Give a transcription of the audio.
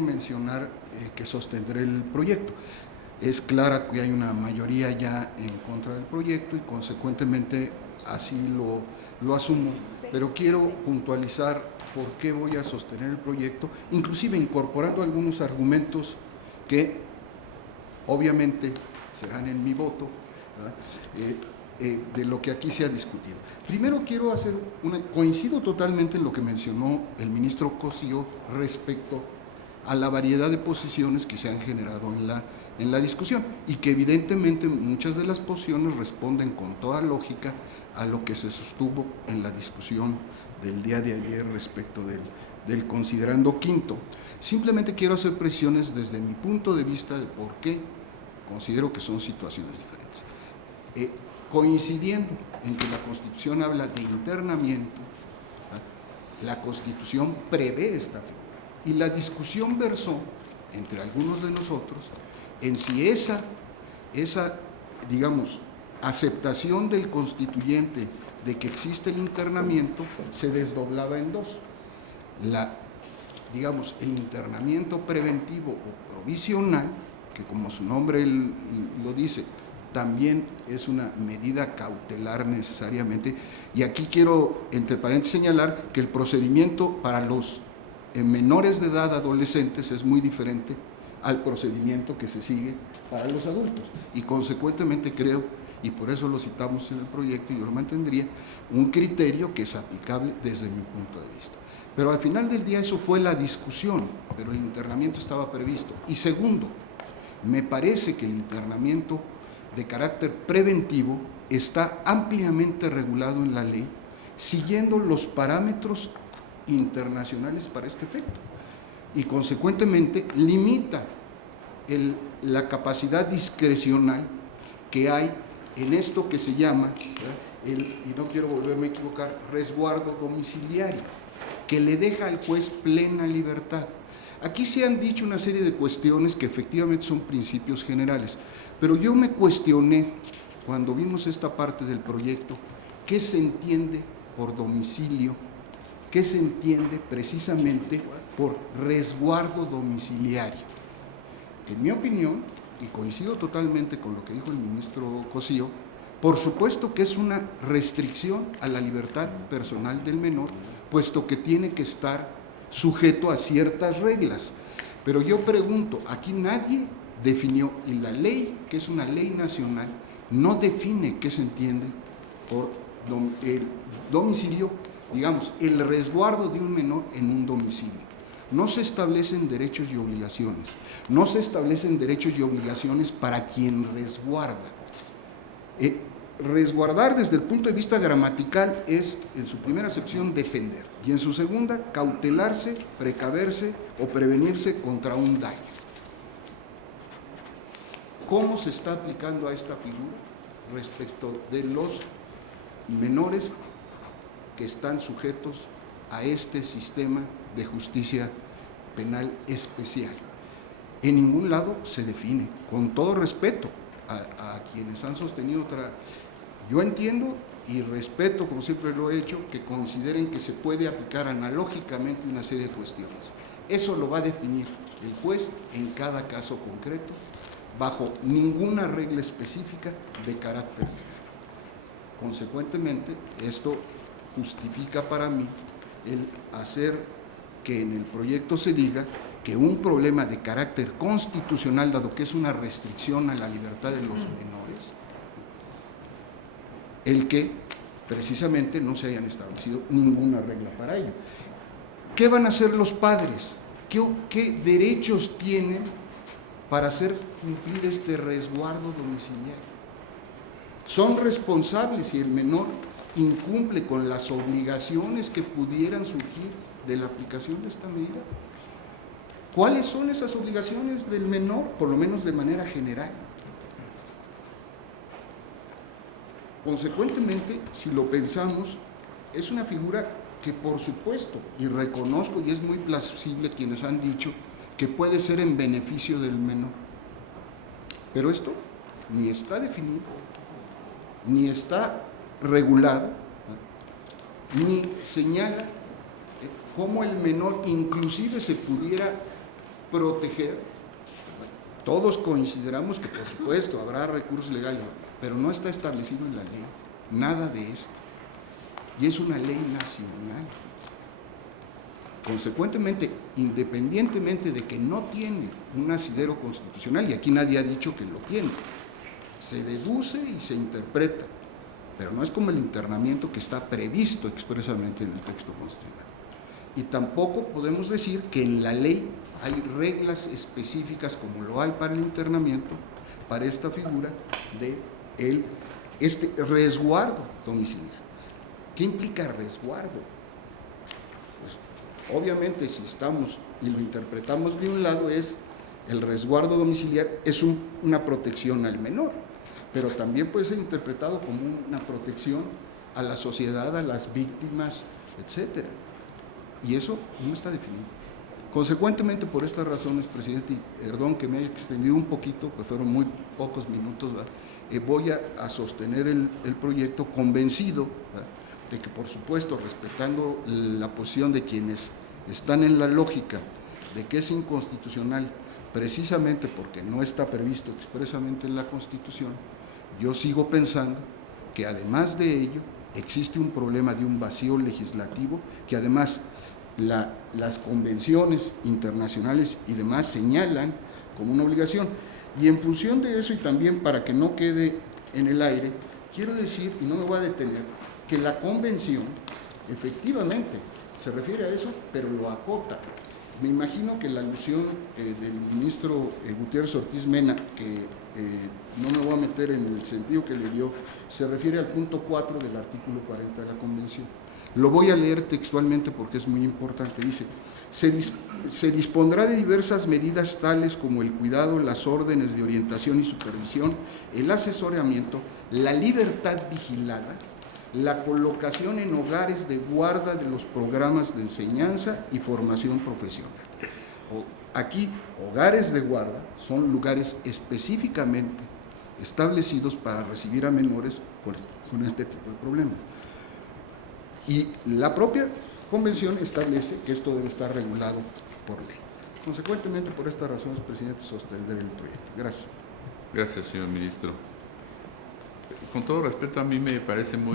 mencionar que sostendré el proyecto. Es clara que hay una mayoría ya en contra del proyecto y consecuentemente así lo asumo, pero quiero puntualizar por qué voy a sostener el proyecto, inclusive incorporando algunos argumentos que obviamente serán en mi voto, de lo que aquí se ha discutido. Primero quiero coincido totalmente en lo que mencionó el ministro Cosío respecto a la variedad de posiciones que se han generado en la discusión y que evidentemente muchas de las posiciones responden con toda lógica a lo que se sostuvo en la discusión del día de ayer respecto del considerando quinto. Simplemente quiero hacer precisiones desde mi punto de vista de por qué considero que son situaciones diferentes. Coincidiendo en que la Constitución habla de internamiento, la Constitución prevé esta figura. Y la discusión versó, entre algunos de nosotros, en si esa digamos, aceptación del constituyente de que existe el internamiento se desdoblaba en dos. Digamos, el internamiento preventivo o provisional, que como su nombre lo dice, también es una medida cautelar necesariamente. Y aquí quiero, entre paréntesis, señalar que el procedimiento para los menores de edad, adolescentes, es muy diferente al procedimiento que se sigue para los adultos. Y consecuentemente creo, y por eso lo citamos en el proyecto y yo lo mantendría, un criterio que es aplicable desde mi punto de vista. Pero al final del día eso fue la discusión, pero el internamiento estaba previsto. Y segundo, me parece que el internamiento de carácter preventivo está ampliamente regulado en la ley, siguiendo los parámetros internacionales para este efecto, y consecuentemente limita la capacidad discrecional que hay en esto que se llama, y no quiero volverme a equivocar, resguardo domiciliario, que le deja al juez plena libertad. Aquí se han dicho una serie de cuestiones que efectivamente son principios generales, pero yo me cuestioné cuando vimos esta parte del proyecto, ¿qué se entiende por domicilio? ¿Qué se entiende precisamente por resguardo domiciliario? En mi opinión, y coincido totalmente con lo que dijo el ministro Cosío, por supuesto que es una restricción a la libertad personal del menor, puesto que tiene que estar sujeto a ciertas reglas. Pero yo pregunto, aquí nadie definió, y la ley, que es una ley nacional, no define qué se entiende por el domicilio, digamos, el resguardo de un menor en un domicilio. No se establecen derechos y obligaciones, no se establecen derechos y obligaciones para quien resguarda. Resguardar desde el punto de vista gramatical es, en su primera acepción, defender, y en su segunda, cautelarse, precaverse o prevenirse contra un daño. ¿Cómo se está aplicando a esta figura respecto de los menores que están sujetos a este sistema de justicia penal especial? En ningún lado se define, con todo respeto a quienes han sostenido otra. Yo entiendo y respeto, como siempre lo he hecho, que consideren que se puede aplicar analógicamente una serie de cuestiones. Eso lo va a definir el juez en cada caso concreto, bajo ninguna regla específica de carácter legal. Consecuentemente, esto justifica para mí el hacer que en el proyecto se diga que un problema de carácter constitucional, dado que es una restricción a la libertad de los menores, el que precisamente no se hayan establecido ninguna regla para ello. ¿Qué van a hacer los padres? ¿Qué derechos tienen para hacer cumplir este resguardo domiciliario? ¿Son responsables si el menor incumple con las obligaciones que pudieran surgir de la aplicación de esta medida? ¿Cuáles son esas obligaciones del menor, por lo menos de manera general? Consecuentemente, si lo pensamos, es una figura que por supuesto, y reconozco y es muy plausible quienes han dicho que puede ser en beneficio del menor. Pero esto ni está definido, ni está regulado, ni señala cómo el menor inclusive se pudiera proteger. Todos consideramos que, por supuesto, habrá recursos legales, pero no está establecido en la ley nada de esto. Y es una ley nacional. Consecuentemente, independientemente de que no tiene un asidero constitucional, y aquí nadie ha dicho que lo tiene, se deduce y se interpreta, pero no es como el internamiento que está previsto expresamente en el texto constitucional. Y tampoco podemos decir que en la ley hay reglas específicas como lo hay para el internamiento, para esta figura de este resguardo domiciliario. ¿Qué implica resguardo? Pues, obviamente, si estamos y lo interpretamos de un lado, es el resguardo domiciliario es una protección al menor, pero también puede ser interpretado como una protección a la sociedad, a las víctimas, etcétera. Y eso no está definido. Consecuentemente, por estas razones, presidente, y perdón que me haya extendido un poquito, pues fueron muy pocos minutos, voy a sostener el proyecto convencido, ¿verdad?, de que, por supuesto, respetando la posición de quienes están en la lógica de que es inconstitucional, precisamente porque no está previsto expresamente en la Constitución, yo sigo pensando que además de ello existe un problema de un vacío legislativo que además las convenciones internacionales y demás señalan como una obligación. Y en función de eso, y también para que no quede en el aire, quiero decir, y no me voy a detener, que la convención efectivamente se refiere a eso, pero lo acota. Me imagino que la alusión del ministro Gutiérrez Ortiz Mena, que no me voy a meter en el sentido que le dio, se refiere al punto 4 del artículo 40 de la Convención. Lo voy a leer textualmente porque es muy importante. Dice, se dispondrá de diversas medidas tales como el cuidado, las órdenes de orientación y supervisión, el asesoramiento, la libertad vigilada, la colocación en hogares de guarda de los programas de enseñanza y formación profesional. Aquí, hogares de guarda son lugares específicamente establecidos para recibir a menores con este tipo de problemas. Y la propia convención establece que esto debe estar regulado por ley. Consecuentemente, por estas razones, presidente, sostendré el proyecto. Gracias. Gracias, señor ministro. Con todo respeto, a mí me parece muy